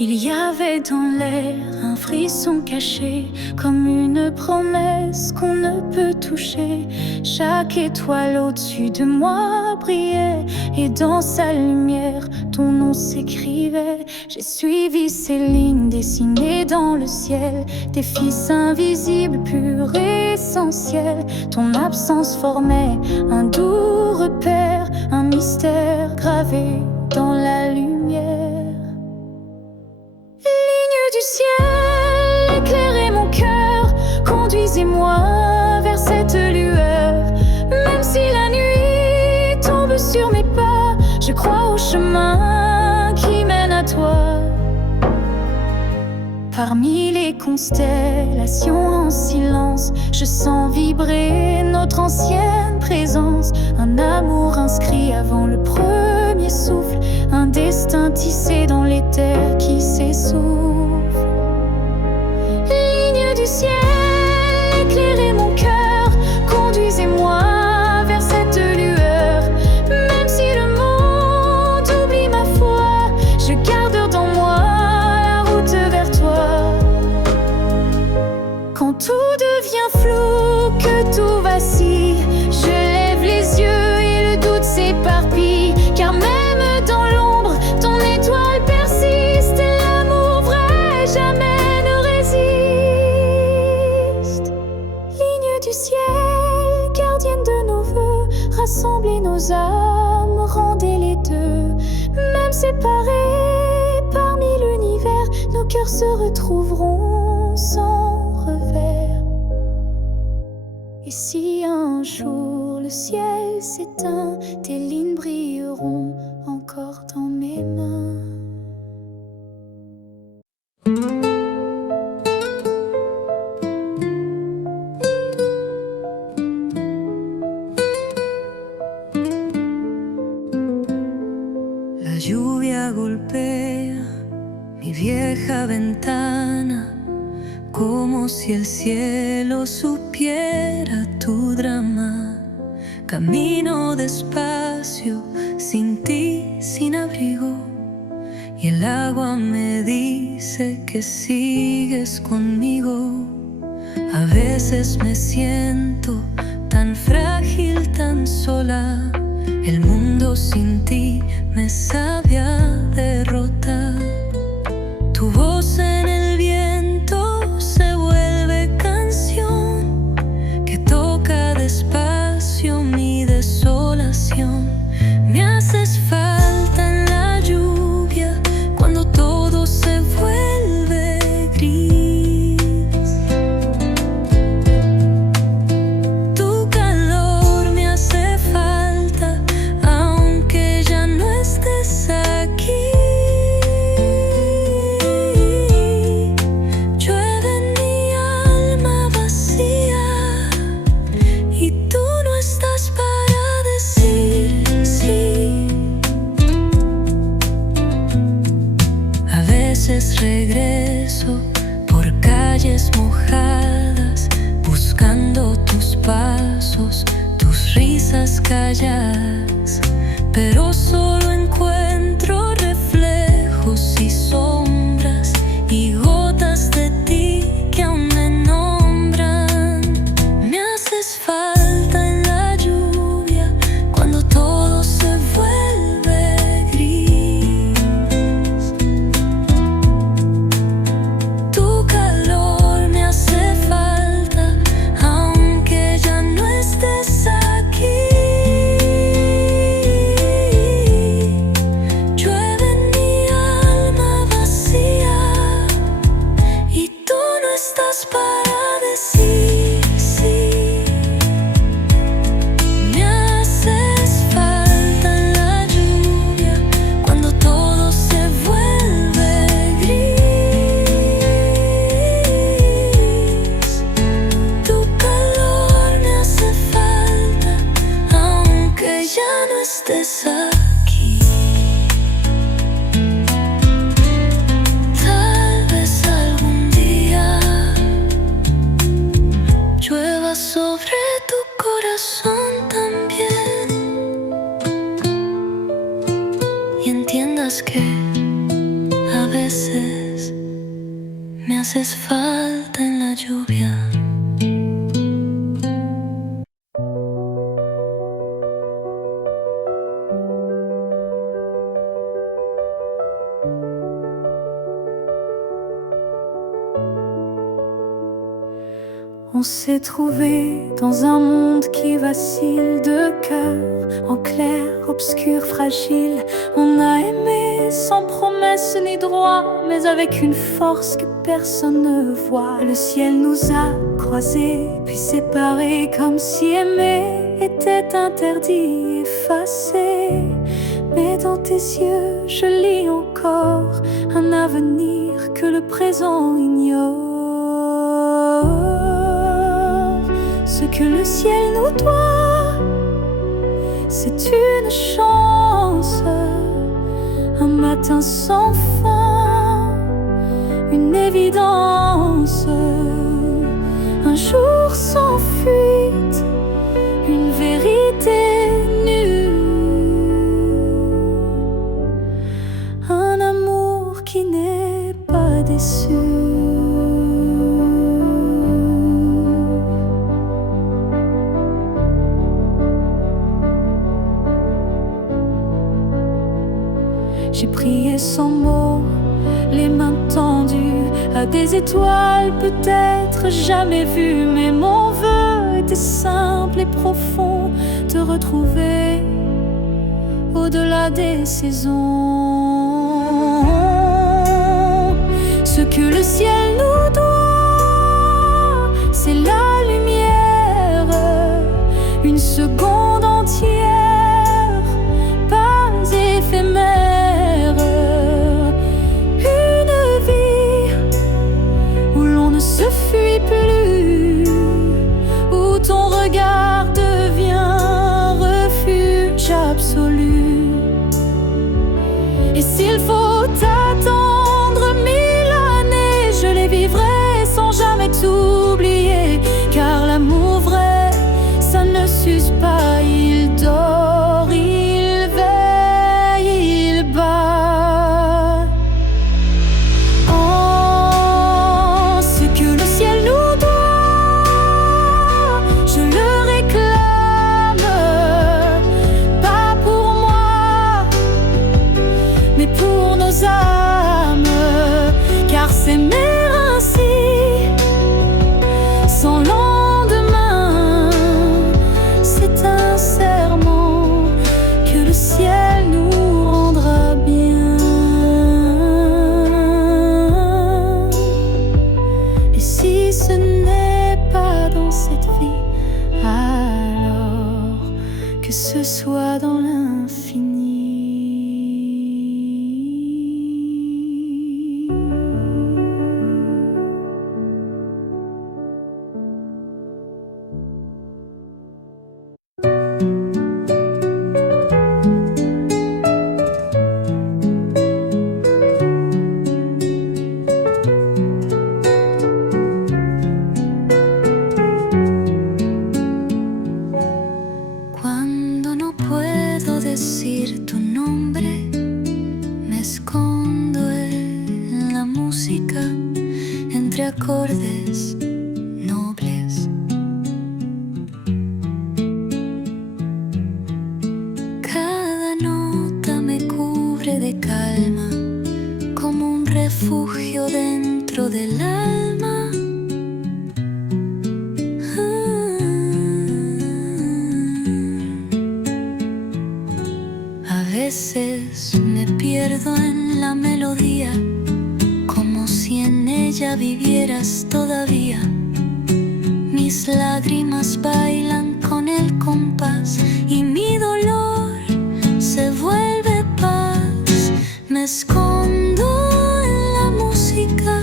Il y avait dans l'air un frisson caché, comme une promesse qu'on ne peut toucher. Chaque étoile au-dessus de moi brillait, et dans sa lumière, ton nom s'écrivait. J'ai suivi ces lignes dessinées dans le ciel, des fils invisibles, purs et essentiels. Ton absence formait un doux repère, un mystère gravé dans la lumière. Ligne du ciel, éclairez mon cœur, conduisez-moi vers cette lueur. Même si la nuit tombe sur mes pas, je crois au chemin qui mène à toi. Parmi les constellations en silence, je sens vibrer notre ancienne présence. Un amour inscrit avant le premier souffle, un destin tissé dans les terres qui s'essouffle. Ligne du ciel, éclairez mon cœur, conduisez-moi vers cette lueur. Même si le monde oublie ma foi, je garde dans moi la route vers toi. Quand tout devient flou, que tout vacille, je lève les yeux et le doute s'éparpille. Car même dans l'ombre, ton étoile persiste, et l'amour vrai jamais ne résiste. Ligne du ciel, gardienne de nos vœux, rassemblez nos âmes, rendez les deux. Même séparés parmi l'univers, nos cœurs se retrouveront sans revers. Et si un jour le ciel s'éteint, tes lignes brilleront encore dans mes mains. La lluvia golpea mi vieja ventana, como si el cielo supiera tu drama. Camino despacio, sin ti, sin abrigo, y el agua me dice que sigues conmigo. A veces me siento tan frágil, tan sola. El mundo sin ti me sabe a derrota. Tu voz en el viento se vuelve canción que toca despacio mi desolación. Me haces falta en la lluvia cuando todo se vuelve gris. Tu calor me hace falta aunque ya no estés aquí. Regreso por calles mojadas, buscando tus pasos, tus risas calladas, pero solo encuentro reflejos y sombras y gotas de ti que aún me nombran. Me haces falta en la lluvia cuando todo se vuelve gris. Tu calor me hace falta aunque ya no estés aquí. Llueve en mi alma vacía y tú no estás para decir sí. Me haces falta en la lluvia cuando todo se vuelve gris. Tu calor me hace falta aunque ya no estés aquí. Tal vez algún día llueva sobre tu corazón también y entiendas que a veces me haces falta en la lluvia. On s'est trouvé dans un monde qui vacille, de cœur en clair, obscur, fragile. On a aimé sans promesse ni droit, mais avec une force que personne ne voit. Le ciel nous a croisés, puis séparés, comme si aimer était interdit, effacé. Mais dans tes yeux, je lis encore un avenir que le présent ignore. Ce que le ciel nous doit, c'est une chance, un matin sans fin, une évidence, un jour sans fuite, une vérité nue, un amour qui n'est pas déçu. J'ai prié sans mots, les mains tendues à des étoiles peut-être jamais vues. Mais mon vœu était simple et profond, te retrouver au-delà des saisons. Ce que le ciel nous doit, c'est la lumière, une seconde entière, pas éphémère. Et s'il faut attendre 1000 années, je les vivrai sans jamais t'oublier. Car l'amour vrai, ça ne s'use pas, il dort, il veille, il bat. Oh, ce que le ciel nous doit, je le réclame, pas pour moi, mais pour nos âmes. Car s'aimer ainsi, sans lendemain, c'est un serment que le ciel nous rendra bien. Et si ce n'est pas dans cette vie, alors que ce soit dans l'infini. Cuando no puedo decir tu nombre, me escondo en la música, entre acordes nobles. Cada nota me cubre de calma, como un refugio dentro del alma. A veces me pierdo en la melodía, como si en ella vivieras todavía. Mis lágrimas bailan con el compás y mi dolor se vuelve paz. Me escondo en la música,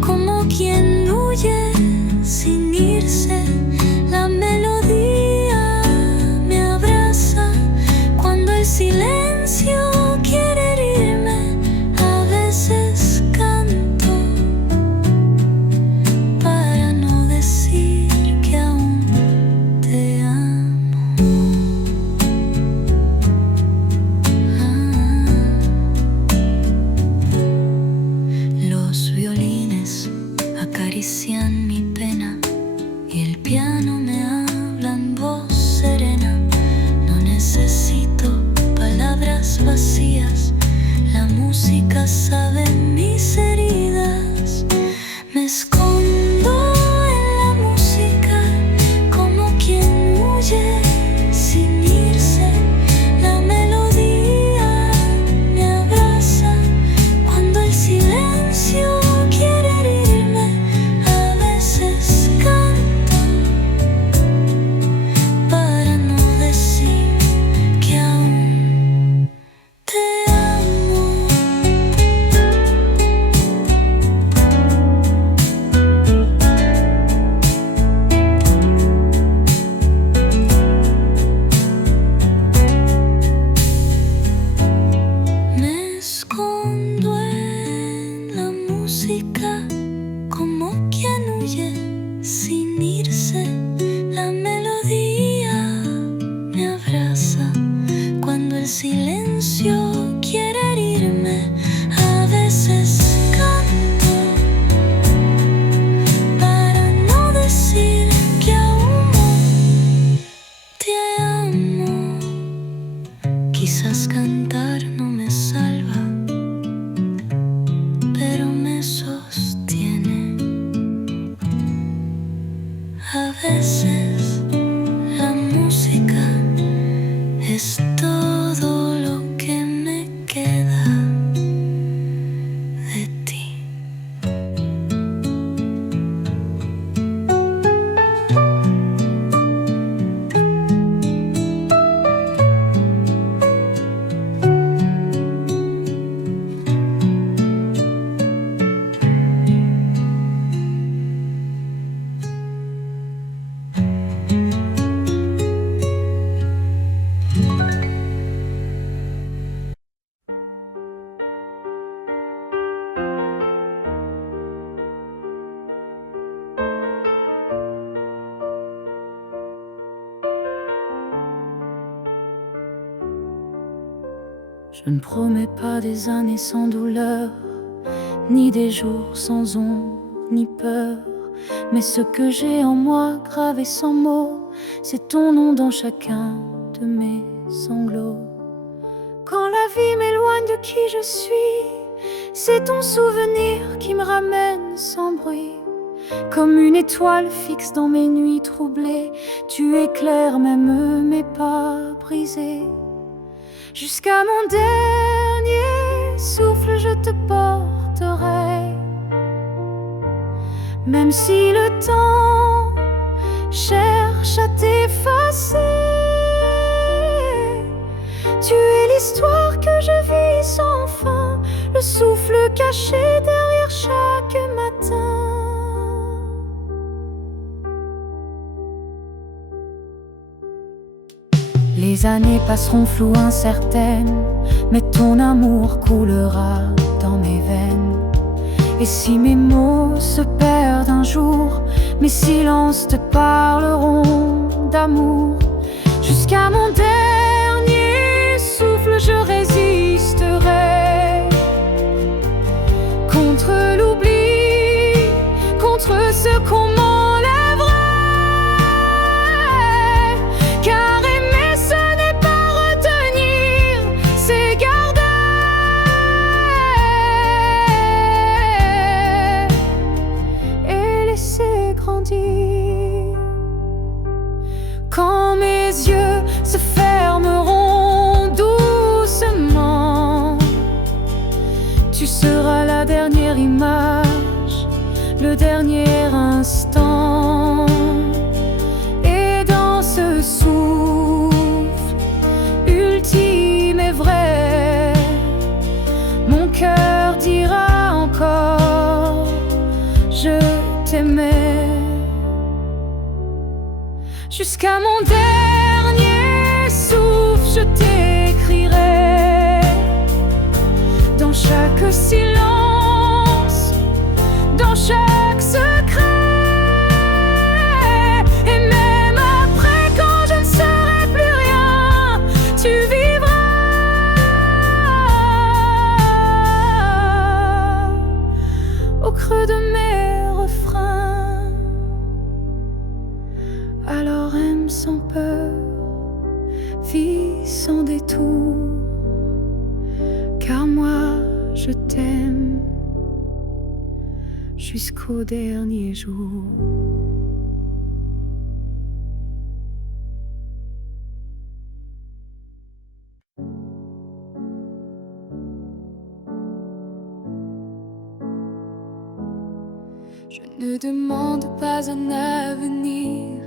como quien huye sin irse. La melodía me abraza cuando el silencio quiere herirme. A veces canto para no decir que aún te amo. música sabe mis heridas. Me escondo en la música como quien huye sin irse. La melodía me abraza cuando el silencio quiere herirme. A veces canto para no decir que aún te amo. Me escondo en la música como quien huye sin irse. La melodía me abraza cuando el silencio quiere herirme. A veces canto para no decir que aún te amo. Quizás cantar no me salva, pero me sostiene. A veces la música es todo lo que me queda de ti. Je ne promets pas des années sans douleur, ni des jours sans ombre, ni peur. Mais ce que j'ai en moi, gravé sans mots, c'est ton nom dans chacun de mes sanglots. Quand la vie m'éloigne de qui je suis, c'est ton souvenir qui me ramène sans bruit. Comme une étoile fixe dans mes nuits troublées, tu éclaires même mes pas brisés. Jusqu'à mon dernier souffle, je te porterai. Même si le temps cherche à t'effacer, tu es l'histoire que je vis sans fin, le souffle caché derrière chaque matin. Les années passeront floues, incertaines, mais ton amour coulera dans mes veines. Et si mes mots se perdent un jour, mes silences te parleront d'amour. Jusqu'à mon dernier souffle, je résisterai contre l'oubli, contre ce qu'on m'enlèverait. Car aimer, ce n'est pas retenir, c'est garder. Et laisser grandir. Quand mes yeux se fermeront doucement, tu seras la dernière image, le dernier instant. Et dans ce souffle ultime et vrai, mon cœur dira encore: je t'aimais. Jusqu'à mon dernier souffle, je t'écrirai dans chaque silence, dans chaque secret. Et même après, quand je ne serai plus rien, tu vivras au creux de mes refrains. Alors aime sans peur, vis sans détour, car moi je t'aime jusqu'au dernier jour. Je ne demande pas un avenir,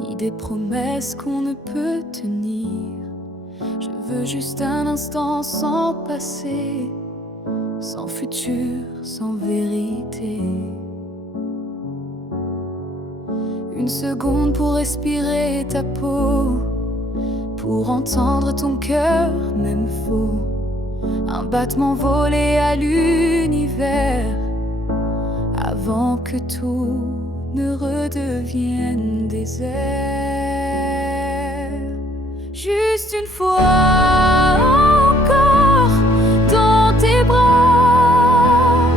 ni des promesses qu'on ne peut tenir. Je veux juste un instant sans passé, sans futur, sans vérité. Une seconde pour respirer ta peau, pour entendre ton cœur, même faux. Un battement volé à l'univers, avant que tout ne redevienne désert. Juste une fois encore dans tes bras,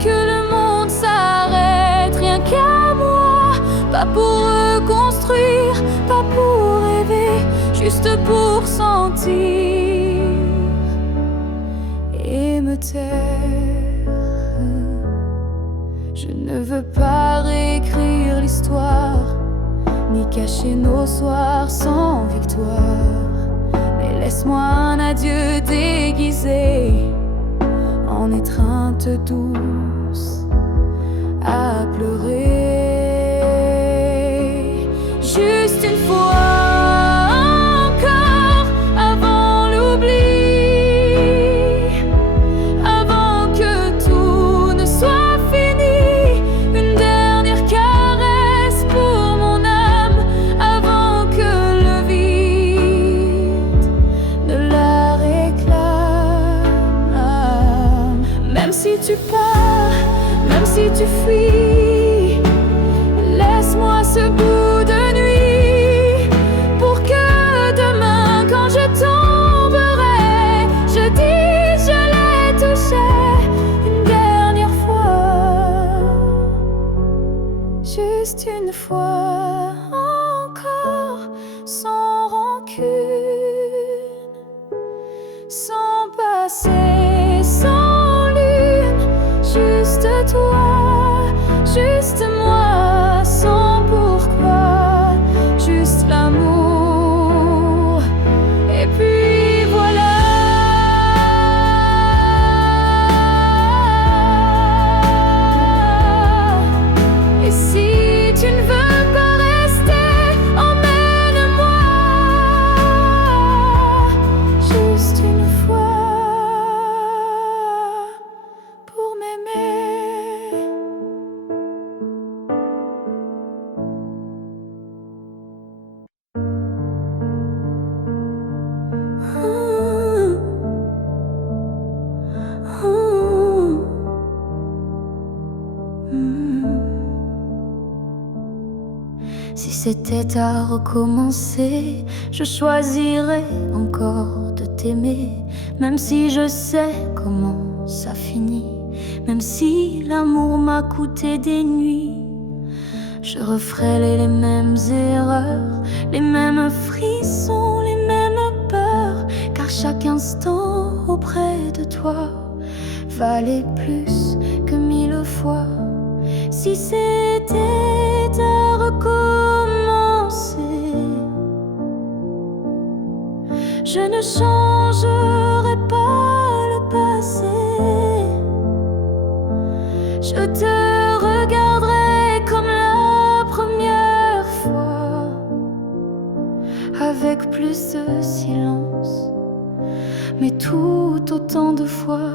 que le monde s'arrête, rien qu'à moi. Pas pour reconstruire, pas pour rêver, juste pour sentir et me taire. Je ne veux pas réécrire l'histoire, ni cacher nos soirs sans victoire. Mais laisse-moi un adieu déguisé en étreinte douce à pleurer. Juste une fois encore avant l'oubli, avant que tout ne soit fini. Une dernière caresse pour mon âme avant que le vide ne la réclame. Même si tu pars, même si tu fuis, laisse-moi ce bout de nuit pour que demain, quand je tomberai, je dise je l'ai touché une dernière fois. Juste une fois encore, sans rancune, sans passé, sans lune. Juste toi, juste moi, sans pourquoi, juste l'amour. Et puis voilà. Et si tu ne veux pas rester, emmène-moi. Juste une fois pour m'aimer. Si c'était à recommencer, je choisirais encore de t'aimer. Même si je sais comment ça finit, même si l'amour m'a coûté des nuits, je referais les mêmes erreurs, les mêmes frissons, les mêmes peurs. Car chaque instant auprès de toi valait plus que 1000 fois. Si c'était à recommencer, je ne changerai pas le passé. Je te regarderai comme la première fois, avec plus de silence, mais tout autant de fois.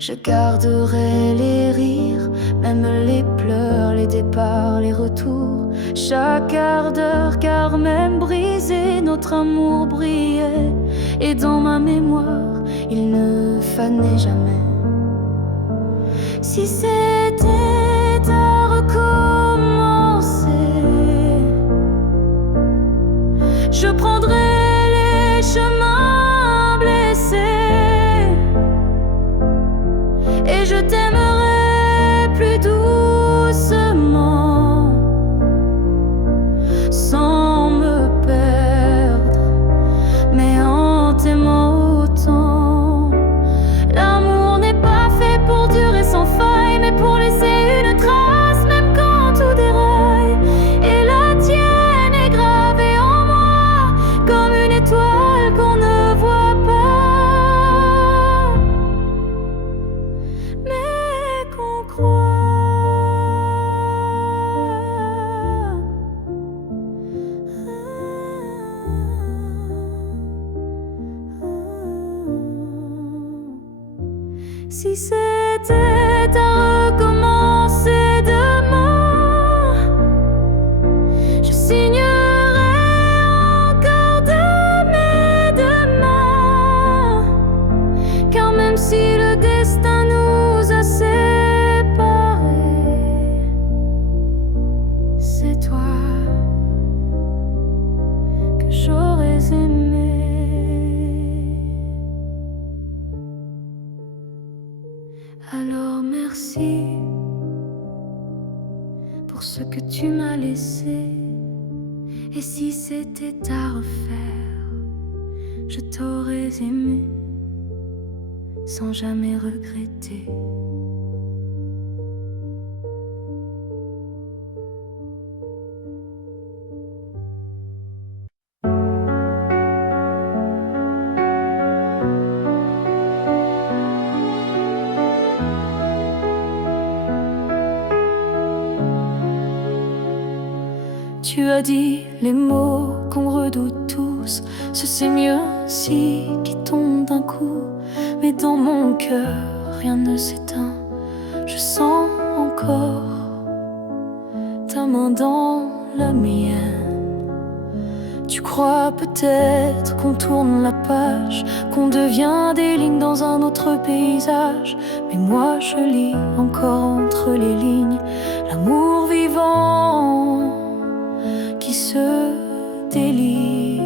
Je garderai les rires, même les pleurs, les départs, les retours, chaque quart d'heure, car même brisé, notre amour brillait. Et dans ma mémoire, il ne fanait jamais. Si c'était à recommencer, je prendrais les chemins blessés et je t'aimerai plus doucement, sans me perdre, mais en t'aimant autant. Si c'était à recommencer demain, je signerais encore de mes deux mains. Car même si le destin nous a séparés, c'est toi que j'aurais aimé. Alors merci pour ce que tu m'as laissé. Et si c'était à refaire, je t'aurais aimé sans jamais regretter. Tu as dit les mots qu'on redoute tous, c'est mieux si qui tombe d'un coup. Mais dans mon cœur, rien ne s'éteint. Je sens encore ta main dans la mienne. Tu crois peut-être qu'on tourne la page, qu'on devient des lignes dans un autre paysage. Mais moi je lis encore entre les lignes l'amour vivant qui se délie.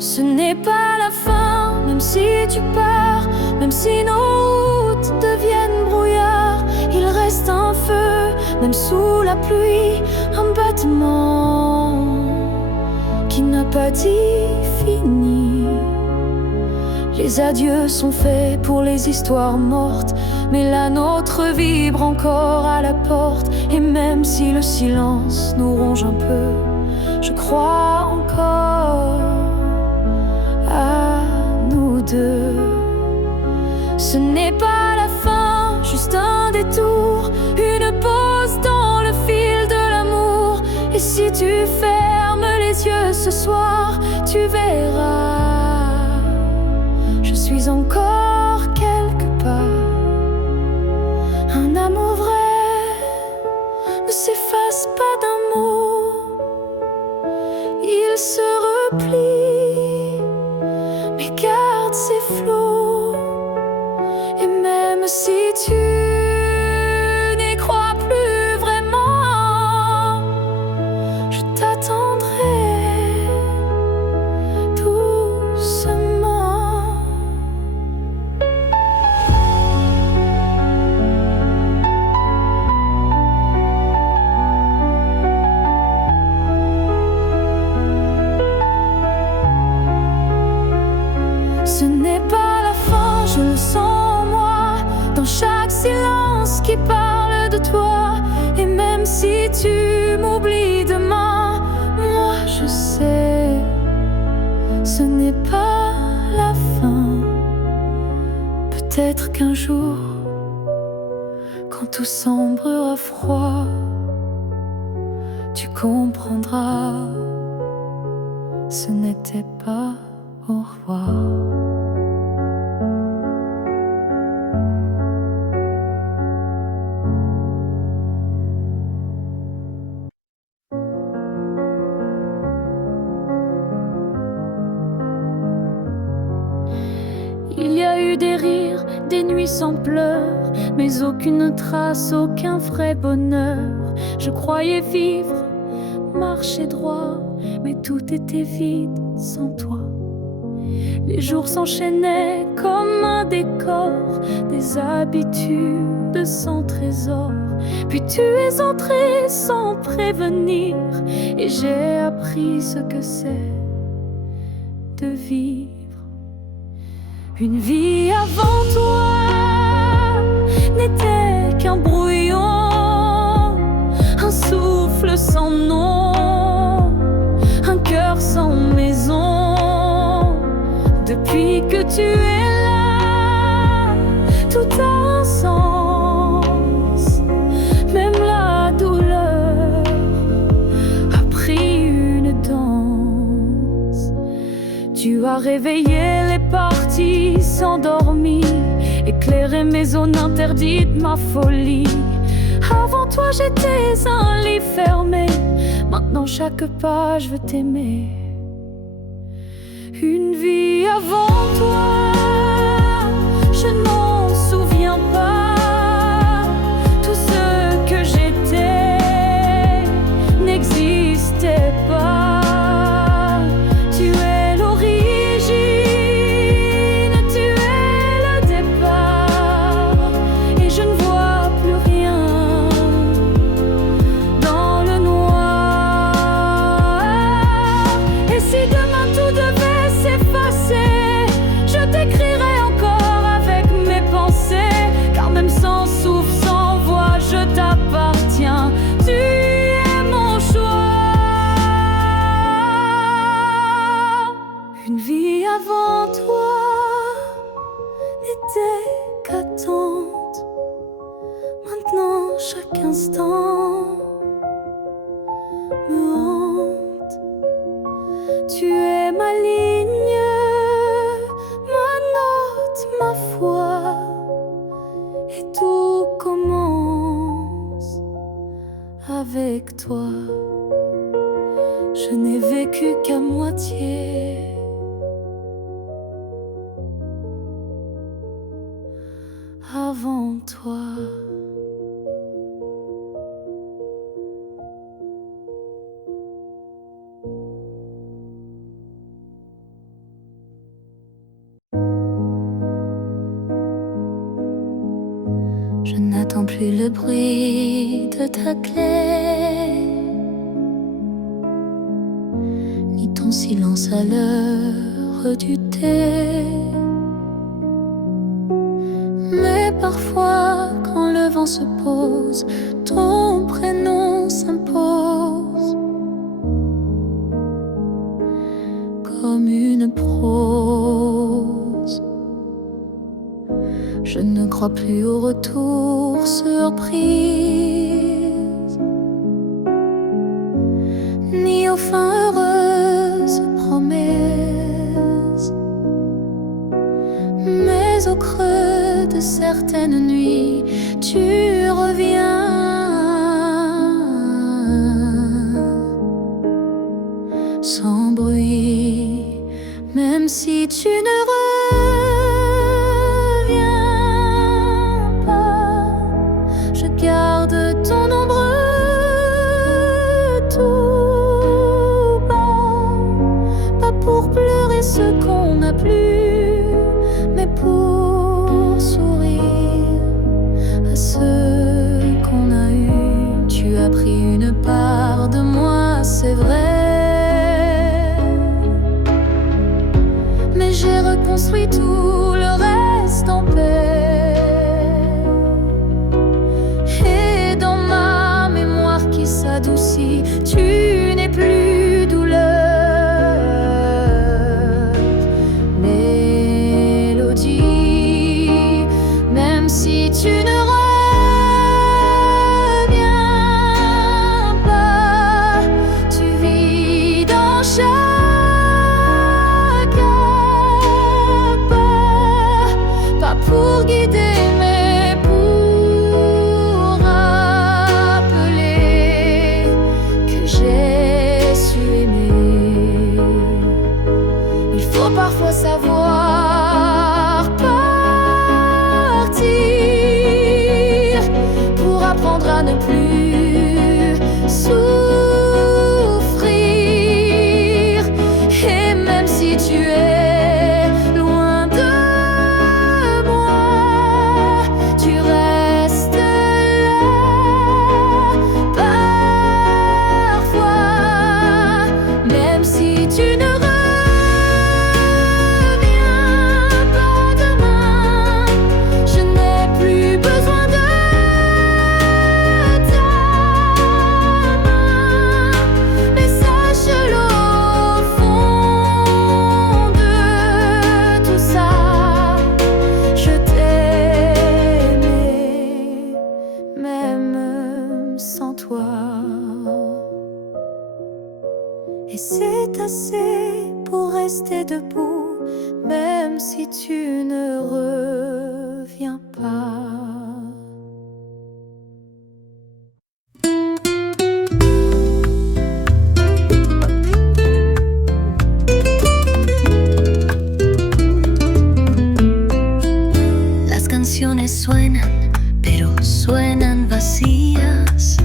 Ce n'est pas la fin, même si tu pars, même si nos routes deviennent brouillard. Il reste un feu, même sous la pluie, un battement qui n'a pas dit fini. Les adieux sont faits pour les histoires mortes, mais la nôtre vibre encore à la porte. Et même si le silence nous ronge un peu, je crois encore à nous deux. Ce n'est pas la fin, juste un détour, une pause dans le fil de l'amour. Et si tu fermes les yeux ce soir, tu verras, je suis encore quelque part. Un amour vrai ne s'efface pas d'un mot, il se replie, mais garde ses flots. Et même si tu n'y crois plus vraiment, je t'attendrai doucement. Ce n'est pas la fin, je le sens en moi, dans chaque silence qui parle de toi. Et même si tu m'oublies demain, moi je sais, ce n'est pas la fin. Peut-être qu'un jour, quand tout semblera froid, tu comprendras, ce n'était pas au revoir. Il y a eu des rires, des nuits sans pleurs, mais aucune trace, aucun vrai bonheur. Je croyais vivre, marcher droit, mais tout était vide sans toi. Les jours s'enchaînaient comme un décor, des habitudes sans trésor. Puis tu es entré sans prévenir, et j'ai appris ce que c'est de vivre. Une vie avant toi n'était qu'un brouillon, un souffle sans nom, un cœur sans maison. Depuis que tu es là, tout a un sens. Même la douleur a pris une danse. Tu as réveillé les parties s'endormies, éclairer mes zones interdites, ma folie. Avant toi j'étais un livre fermé, maintenant chaque page veut t'aimer. Une vie avant toi, je ne m'en souviens pas. Tout ce que j'étais n'existait pas. Tu es l'origine, tu es le départ, et je ne vois plus rien dans le noir. Et si demain tout devait s'effacer, je t'écrirai encore avec mes pensées, car même sans souffle, sans voix, je t'appartiens. Tu es mon choix. Une vie avant toi n'était qu'attente. Maintenant chaque instant me hante. Tu es ma ligne, ma note, ma foi, et tout commence avec toi. Je n'ai vécu qu'à moitié. Avant toi. Je n'attends plus le bruit de ta clé, ni ton silence à l'heure du thé. Mais parfois, quand le vent se pose, ton prénom s'impose comme une prose. Je ne crois plus au retour surprise, ni aux fins heureuses promesses, mais au creux de certaines nuits, tu reviens. Sans bruit, même si tu ne reviens pas, je garde ton ombre tout bas. Pas pour pleurer ce qu'on n'a plus, mais pour sourire à ceux qu'on a eus. Tu as pris une part de moi, c'est vrai, mais j'ai reconstruit tout le reste en paix. Et dans ma mémoire qui s'adoucit, tu n'es plus douleur, mélodie. Même si tu ne reviens pas, tu vis dans chaque pas pour guider, mais pour rappeler que j'ai su aimer. Il faut parfois savoir partir pour apprendre à ne plus souffrir. Et même si tu es loin de moi, tu restes là. Parfois, même si tu ne reviens pas demain, je n'ai plus besoin de ta main. Mais sache-le, au fond de tout ça, je t'aimais, même sans toi. Et c'est assez pour rester debout, même si tu ne reviens reviens pas. Las canciones suenan, pero suenan vacías,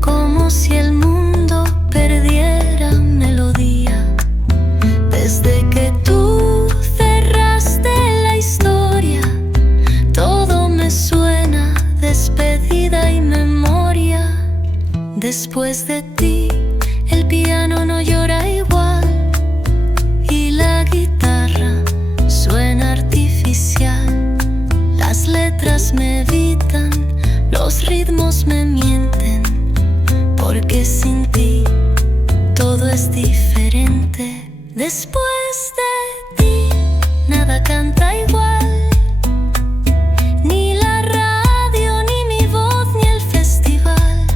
como si el mundo perdiera melodía. Desde que tú cerraste la historia, todo me suena despedida y memoria. Después de ti, el piano no llora igual y la guitarra suena artificial. Las letras me evitan, los ritmos me mienten, porque sin ti todo es diferente. Después de ti, nada canta igual, ni la radio, ni mi voz, ni el festival.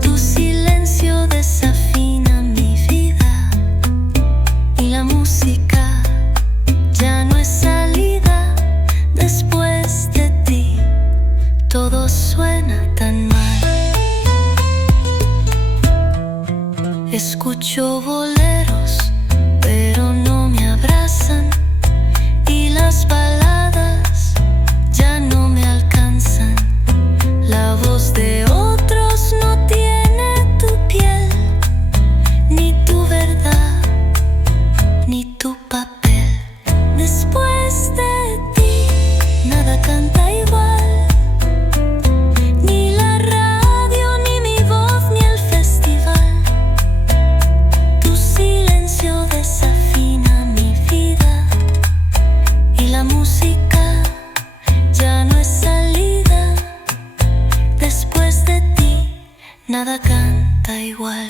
Tu silencio desafina mi vida y la música ya no es salida. Después de ti, todo suena tan mal. Escucho boleros, pero no me abrazan, y las baladas ya no me alcanzan. La voz de otros no tiene tu piel, ni tu verdad, ni tu papel. Después de ti, nada canta igual. Nada canta igual.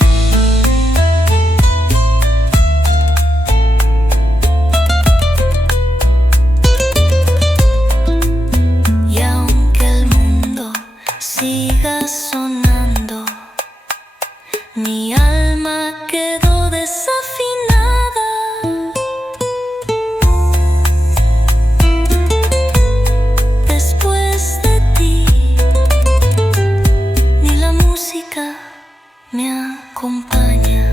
Y aunque el mundo siga sonando, mi alma quedó desafinada. Después de ti, ni la música me acompaña.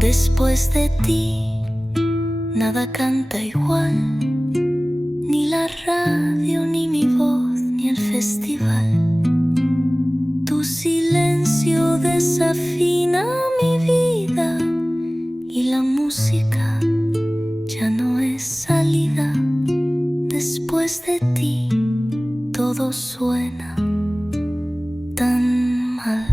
Después de ti, nada canta igual, ni la radio, ni mi voz, ni el festival. Tu silencio desafina mi vida y la música ya no es salida. Después de ti, todo suena tan mal.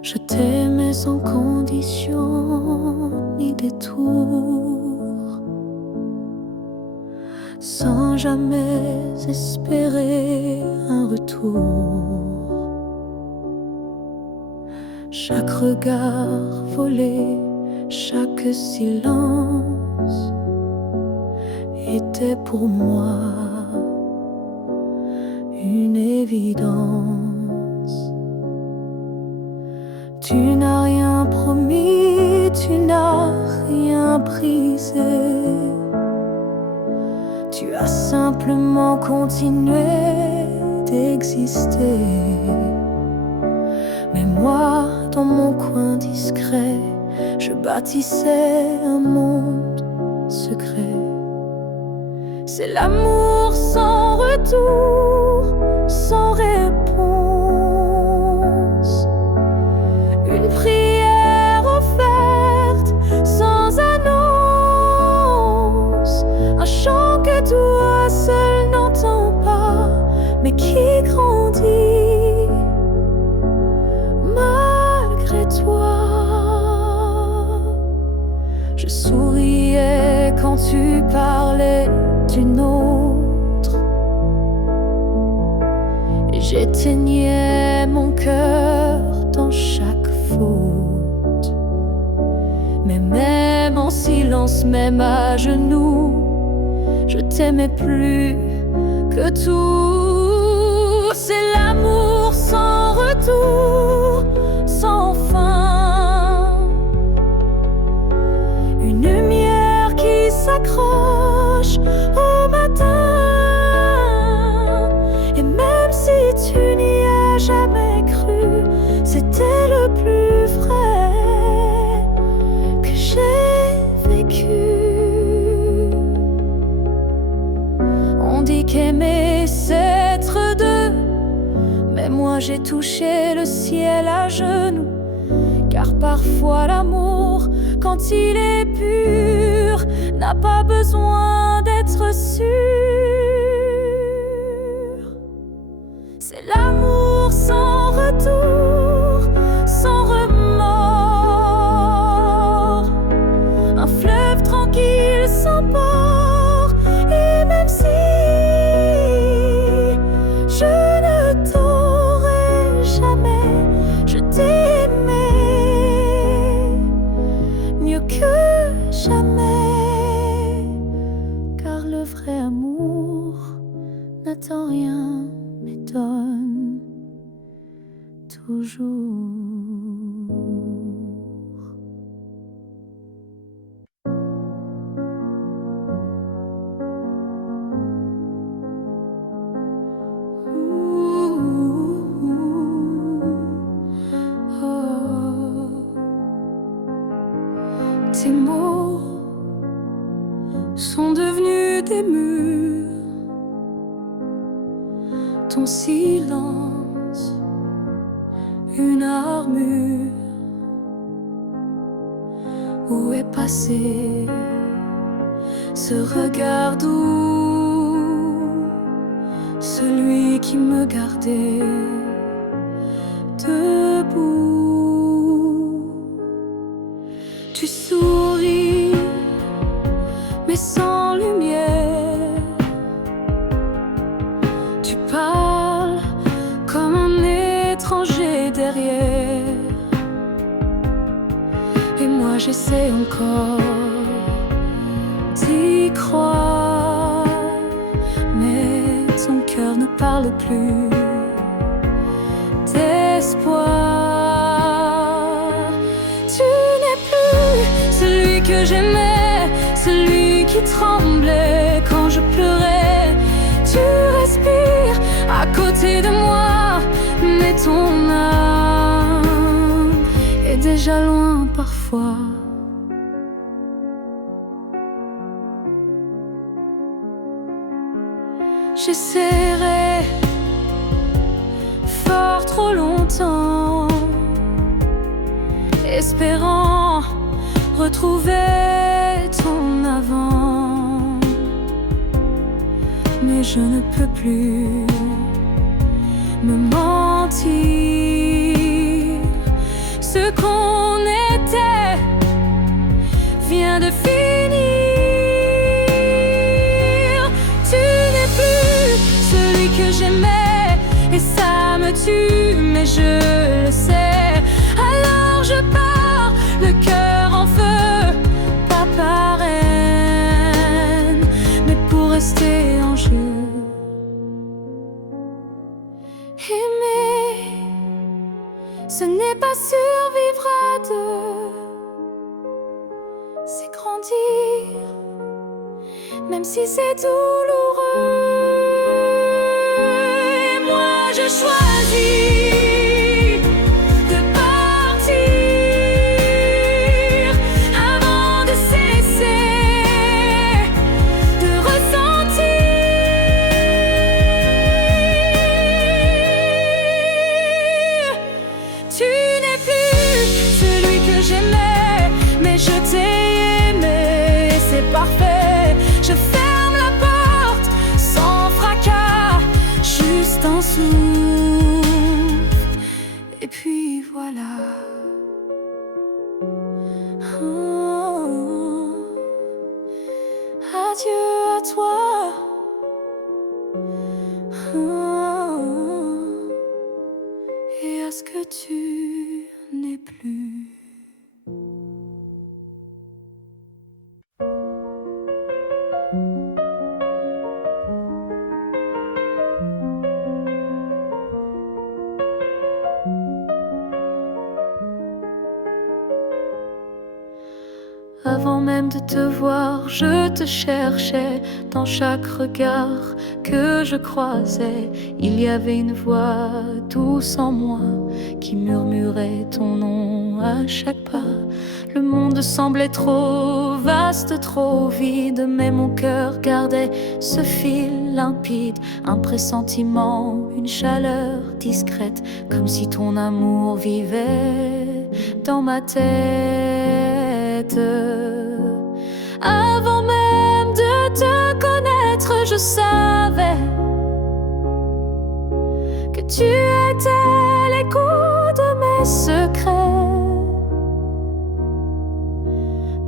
Je t'aimais sans condition ni détour, sans jamais espérer un retour. Chaque regard volé, chaque silence était pour moi une évidence. Tu n'as rien promis, tu n'as rien brisé. Tu as simplement continué d'exister. Mais moi, dans mon coin discret, je bâtissais un monde secret. C'est l'amour sans retour, sans réponse. Une prière offerte sans annonce. Un chant que toi seul n'entends pas, mais qui grandit malgré toi. Je souriais quand tu parlais d'une autre. J'éteignais mon cœur dans chaque faute. Mais même en silence, même à genoux, je t'aimais plus que tout. C'est l'amour sans retour, sans fin. Une lumière qui s'accroche au matin. Et même si tu n'y as jamais cru, c'était le plus vrai que j'ai vécu. On dit qu'aimer c'est être deux, mais moi j'ai touché le ciel à genoux. Car parfois l'amour, quand il est pur, n'a pas besoin d'être sûr. C'est l'amour sans retour, sans remords. Un fleuve tranquille sans port. Et même si je ne t'aurai jamais, je t'ai aimé mieux que jamais. Car le vrai amour n'attend rien, mais donne toujours. Tes mots sont devenus des murs, ton silence une armure. Où est passé ce regard doux, celui qui me gardait debout? Tu souris, mais sans lumière. Tu parles comme un étranger derrière. Et moi j'essaie encore d'y croire, mais ton cœur ne parle plus d'espoir. Que j'aimais, celui qui tremblait quand je pleurais. Tu respires à côté de moi, mais ton âme est déjà loin parfois. J'essaierai fort trop longtemps, espérant retrouver ton avant, mais je ne peux plus me mentir. Ce qu'on était vient de finir. Tu n'es plus celui que j'aimais, et ça me tue, mais je le sais. Alors je pars, le cœur en feu, pas par haine, mais pour rester en jeu. Aimer, ce n'est pas survivre à deux, c'est grandir, même si c'est douloureux. Et moi je choisis parfait. Je ferme la porte sans fracas, juste un souffle, et puis voilà. Oh. lorsque tu n'es plus. Avant même de te voir, je te cherchais. Dans chaque regard que je croisais, il y avait une voix douce en moi qui murmurait ton nom à chaque pas. Le monde semblait trop vaste, trop vide, mais mon cœur gardait ce fil limpide. Un pressentiment, une chaleur discrète, comme si ton amour vivait dans ma tête. Avant même de te connaître, je savais que tu étais l'écho de mes secrets.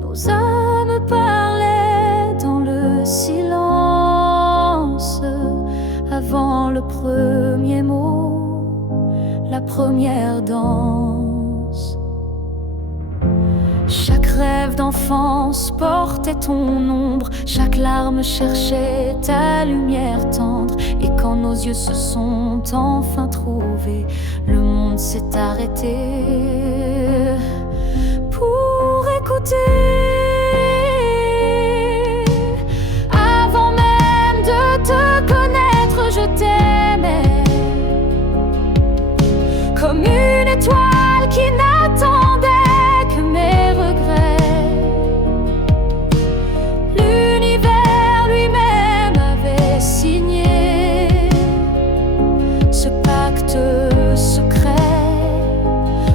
Nos âmes parlaient dans le silence, avant le premier mot, la première danse. Chaque rêve d'enfance portait ton ombre, chaque larme cherchait ta lumière tendre. Et quand nos yeux se sont enfin trouvés, le monde s'est arrêté pour écouter. Avant même de te connaître, je t'aimais comme une étoile qui n'attendait que mes regrets. L'univers lui-même avait signé ce pacte secret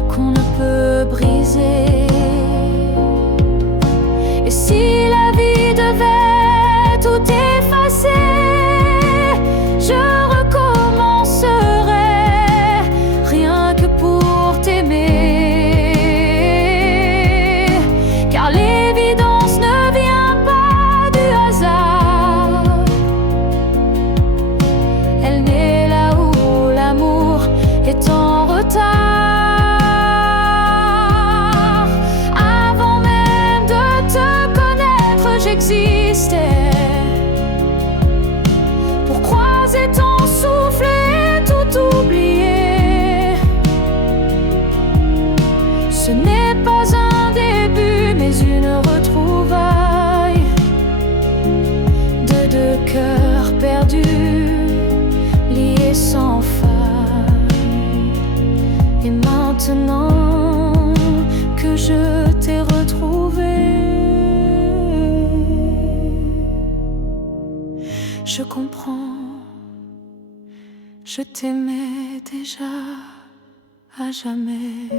qu'on ne peut briser. Et si la vie devait tout effacer, je recommencerais rien que pour t'aimer. Car l'évidence ne vient pas du hasard, elle naît là où l'amour est en retard. Avant même de te connaître, j'existais pour croiser ton souffle et tout oublier. Ce n'est pas un début, mais une retrouvaille de deux cœurs perdus, liés sans faille. Et maintenant que je t'ai retrouvé, je comprends, je t'aimais déjà à jamais.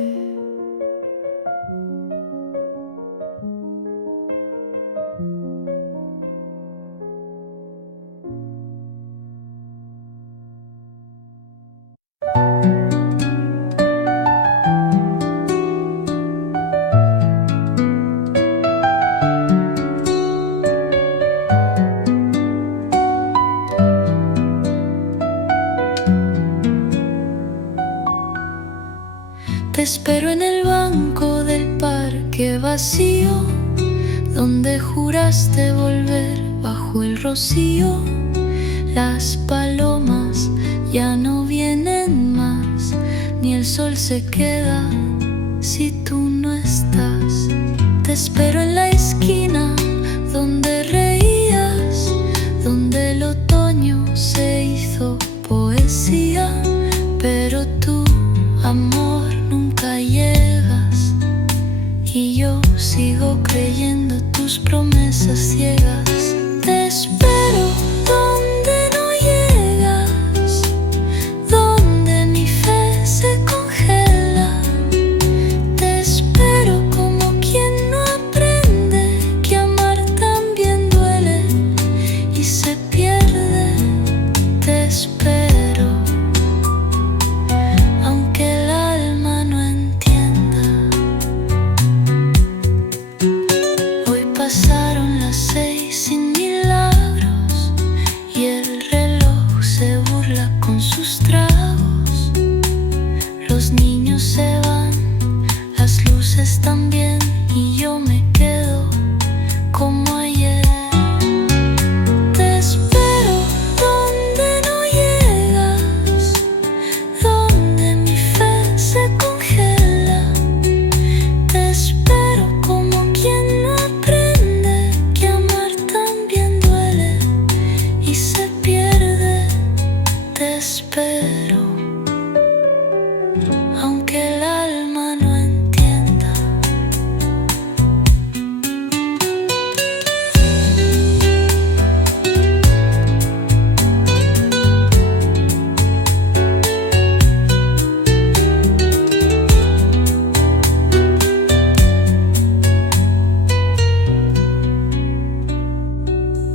Te espero en el banco del parque vacío, donde juraste volver bajo el rocío. Las palomas ya no vienen más, ni el sol se queda si tú no estás. Te espero en la esquina donde reías, donde el otoño se hizo poesía. Pero tú, amor, nunca llegas, y yo sigo creyendo tus promesas ciegas. Te espero donde no llegas, donde mi fe se congela. Te espero como quien no aprende que amar también duele y se pierde. Te espero aunque el están bien y yo me quedo como ayer. Te espero donde no llegas, donde mi fe se congela. Te espero como quien no aprende que amar también duele y se pierde. Te espero aunque el alma no entienda.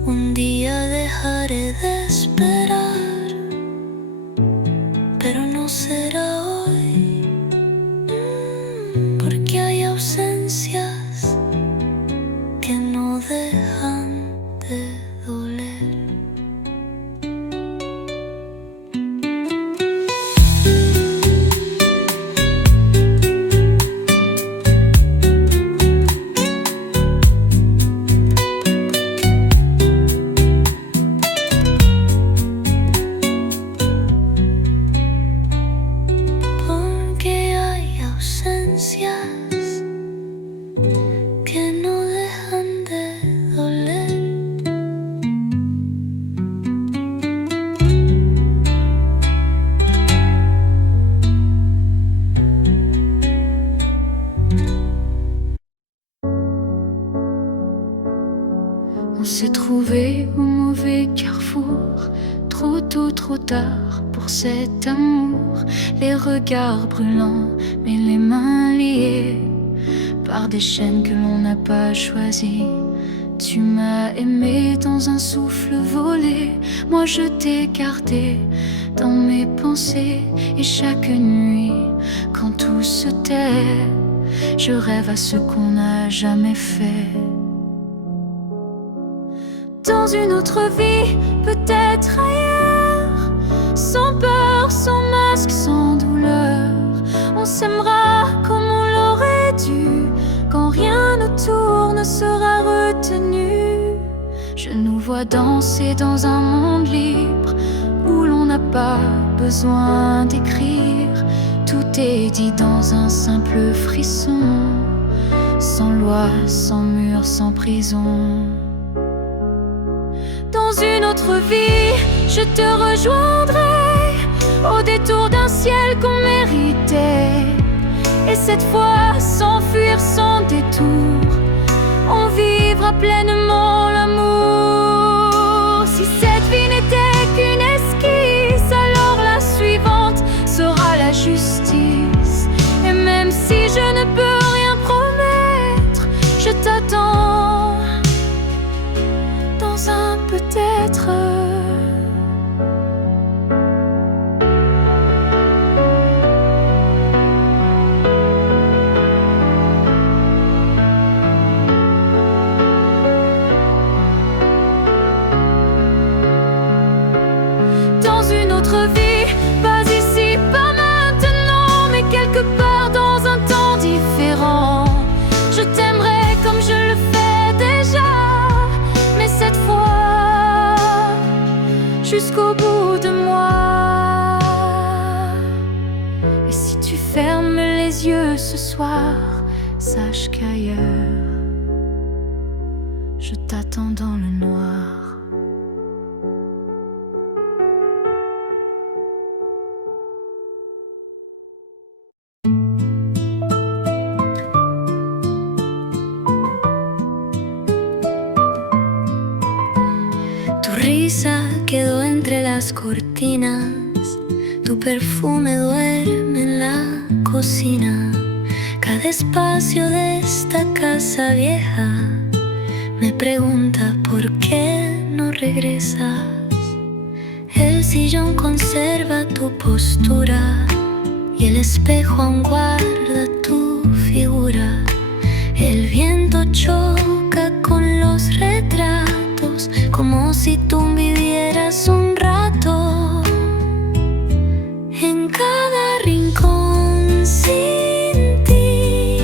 Un día dejaré de esperar, pero no será hoy, porque hay ausencias que no dejan de doler. Porque hay ausencias que no dejan de doler. On s'est trouvé au mauvais carrefour, trop tôt, trop tard pour cet amour. Les regards brûlants, mais les mains liées par des chaînes que l'on n'a pas choisies. Tu m'as aimé dans un souffle volé, moi je t'ai gardé dans mes pensées. Et chaque nuit, quand tout se tait, je rêve à ce qu'on n'a jamais fait. Dans une autre vie, peut-être ailleurs, sans peur, sans masque, sans douleur, on s'aimera comme on l'aurait dû, quand rien autour ne sera retenu. Je nous vois danser dans un monde libre, où l'on n'a pas besoin d'écrire. Tout est dit dans un simple frisson, sans loi, sans mur, sans prison. Dans une autre vie, je te rejoindrai au détour d'un ciel qu'on méritait. Et cette fois, sans fuir, sans détour, on vivra pleinement l'amour. Si cette vie n'était qu'une esquisse, alors la suivante sera la justice. Et même si je ne peux rien promettre, je t'attends dans un peut-être. Dans une autre vie, pas ici, pas maintenant, mais quelque part dans un temps différent. Je t'aimerai comme je le fais déjà, mais cette fois jusqu'au bout de moi. Et si tu fermes les yeux ce soir, sache qu'ailleurs je t'attends dans le noir. Tu risa quedó entre las cortinas, tu perfume duerme en la cocina. Cada espacio de esta casa vieja me pregunta por qué no regresas. El sillón conserva tu postura y el espejo aún guarda tu figura. El viento choca con los retratos como si tú vivieras un rato en cada rincón sin ti.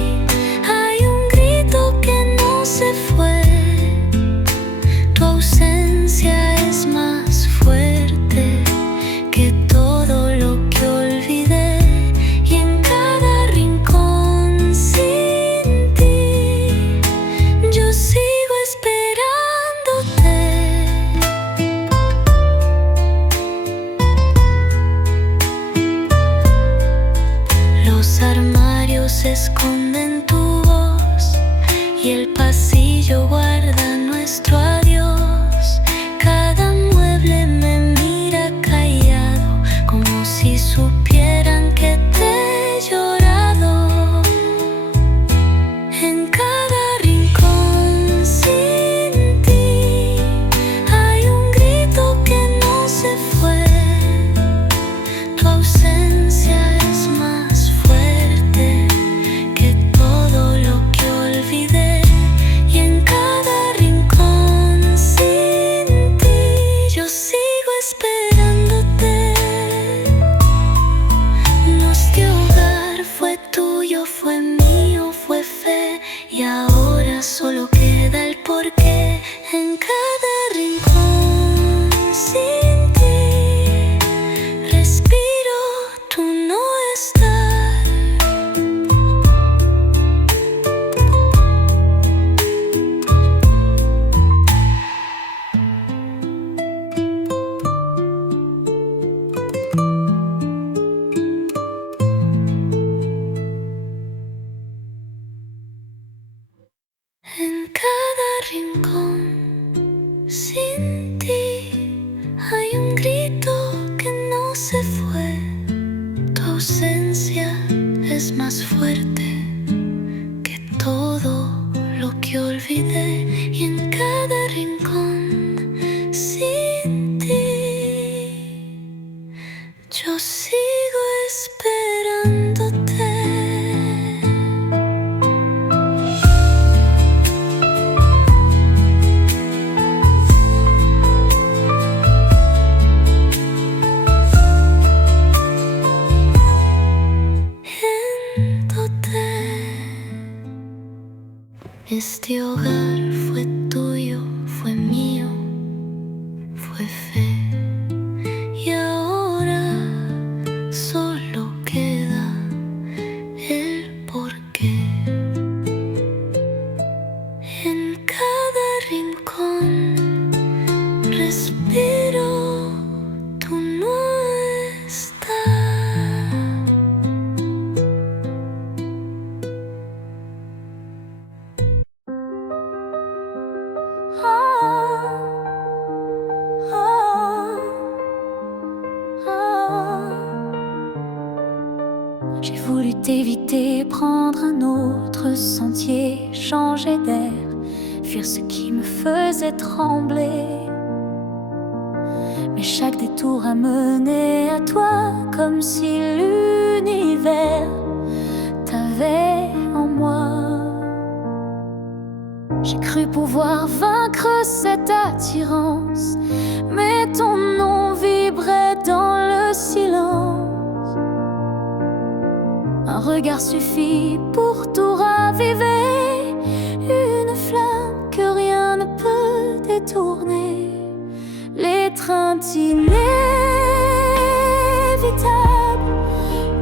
Los armarios esconden tu voz y el pasillo guarda nuestro adiós. Cada mueble me mira callado, como si supieran que te he llorado. En cada rincón sin ti hay un grito que no se fue. Tu ausencia es más fuerte que todo lo que olvidé. Y en cada rincón sin ti yo sigo esperándote. Nuestro hogar fue tuyo, fue mío, fue fe, y ahora solo queda el porqué. En cada rincón sin ti respiro tu no estar. En cada rincón sin ti hay un grito que no se fue. Tu ausencia es más fuerte que todo lo que olvidé. Y en cada rincón sin ti yo sigo esperándote. Este hogar fue tuyo, fue mío, fue fe, y ahora solo queda el porqué. En cada rincón respiro tu no estar. J'ai voulu t'éviter, prendre un autre sentier, changer d'air, fuir ce qui me faisait trembler. Mais chaque détour a mené à toi, comme si l'univers t'avait en moi. J'ai cru pouvoir vaincre cette attirance, mais ton nom vibrait dans le silence. Un regard suffit pour tout raviver, une flamme que rien ne peut détourner. L'étreinte inévitable,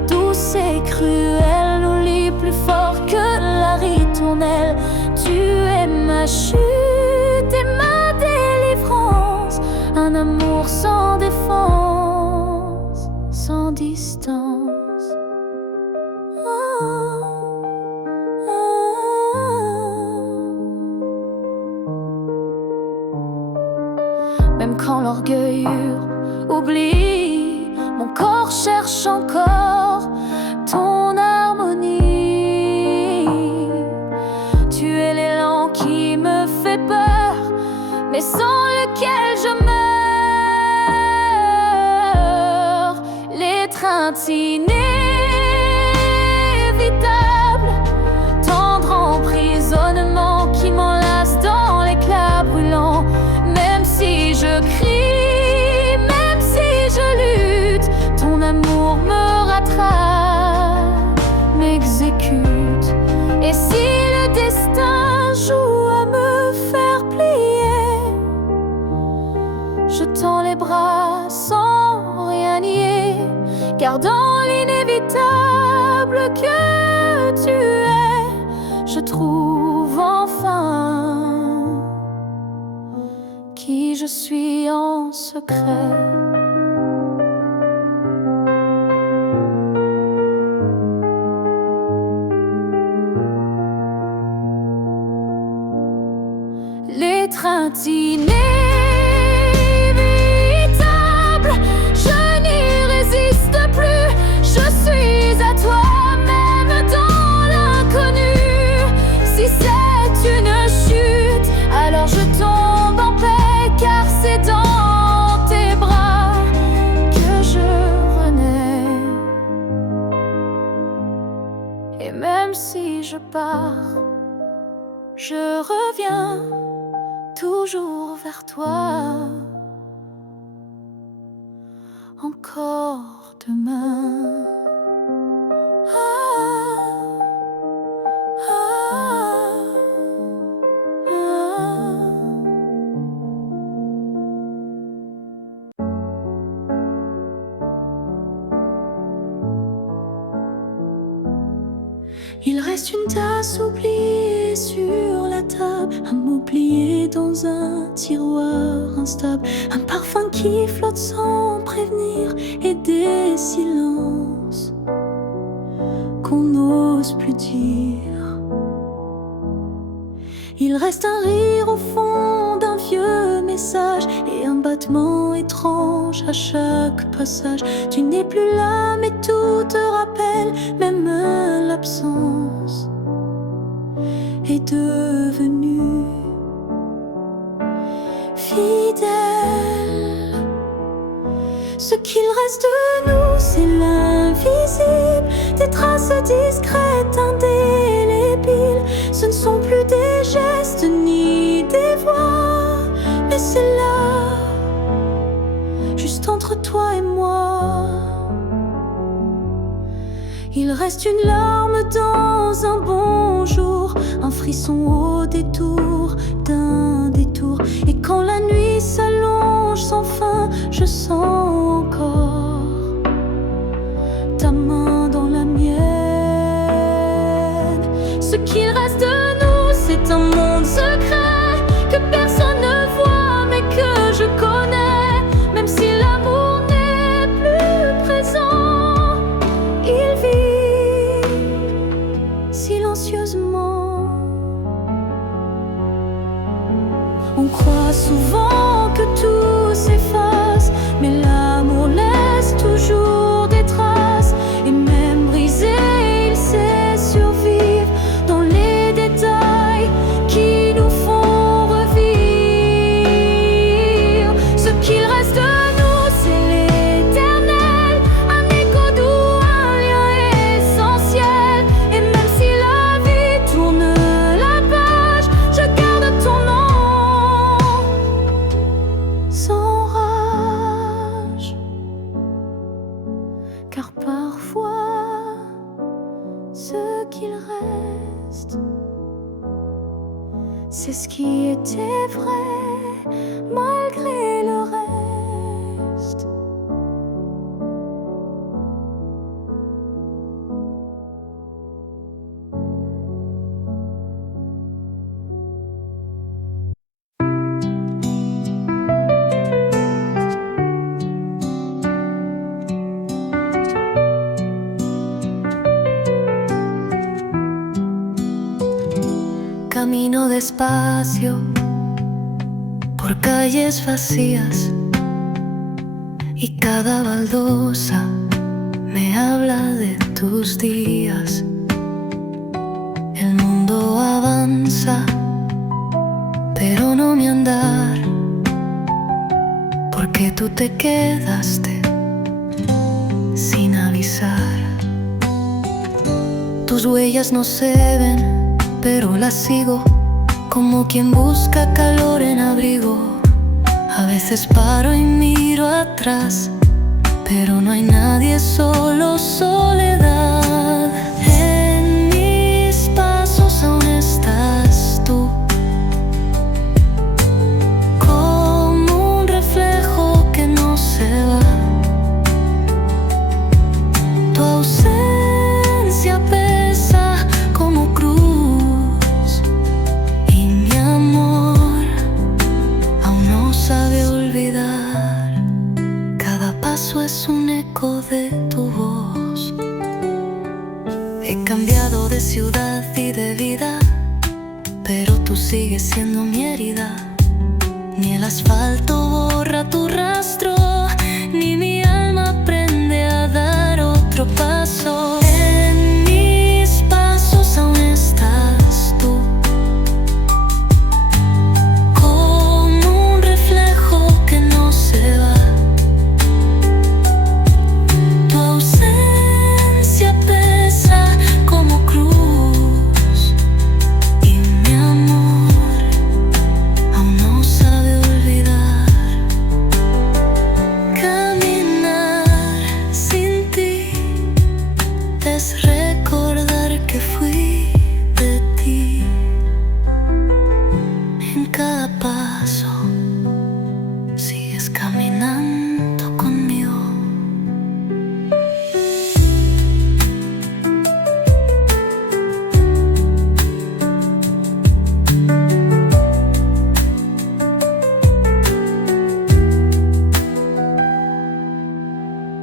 douce et cruelle, nous lie plus fort que la ritournelle. Tu es ma chute et ma délivrance, un amour sans défense, sans distance. Même quand l'orgueil hurle, oublie, mon corps cherche encore ton harmonie. Tu es l'élan qui me fait peur, mais sans lequel je meurs. L'étreinte inévitable, tendre emprisonnement qui m'enlace dans l'éclat brûlant. Même si je crie, même si je lutte, ton amour me rattrape, m'exécute. Et si le destin joue à me faire plier, je tends les bras sans rien nier, car dans l'inévitable que tu es, je trouve enfin qui je suis en secret. étreinte inévitable. Je n'y résiste plus, je suis à toi, même dans l'inconnu. Si c'est une chute, alors je tombe en paix, car c'est dans tes bras que je renais. Et même si je pars, je reviens toujours vers toi. Encore demain. Ah, ah, ah. Il reste une tasse oubliée sur la table, un mot plié dans un tiroir instable, un parfum qui flotte sans prévenir, et des silences qu'on n'ose plus dire. Il reste un rire au fond d'un vieux message et un battement étrange à chaque passage. Tu n'es plus là mais tout te rappelle, même l'absence est devenue fidèle. Ce qu'il reste de nous, c'est l'invisible, des traces discrètes, indélébiles. Ce ne sont plus des gestes ni des voix, mais c'est là, juste entre toi et moi. Il reste une larme dans un bonjour, un frisson au détour d'un détour. Et quand la nuit s'allonge sans fin, je sens encore ta main dans la mienne. Ce qu'il reste de nous, c'est un monde secret que personne ne voit mais que je connais. Même si l'amour n'est plus présent, il vit silencieusement. On croit souvent que tout s'efface, mais l'amour laisse toujours des traces. Et même brisé, il sait survivre dans les détails qui nous font revivre. Ce qu'il reste de nous, c'est l'éternel, un écho doux, un lien essentiel. Et même si la vie tourne la page, je garde ton nom sans rage. Car parfois, ce qu'il reste, c'est ce qui était vrai malgré le reste. Camino despacio por calles vacías y cada baldosa me habla de tus días. El mundo avanza, pero no mi andar, porque tú te quedaste sin avisar. Tus huellas no se ven, pero las sigo como quien busca calor en abrigo. A veces paro y miro atrás, pero no hay nadie, solo soledad. En mis pasos aún estás tú, como un reflejo que no se va. Tu ausencia pesa como cruz, y mi amor aún no sabe olvidar. Cada paso es un eco de tu voz. He cambiado de ciudad y de vida, pero tú sigues siendo mi herida. Ni el asfalto borra tu rastro, ni mi alma aprende a dar otro paso. En mis pasos aún estás tú, como un reflejo que no se va. Tu ausencia pesa como cruz, y mi amor aún no sabe olvidar. Caminar sin ti es recordar que fui de ti en cada paso.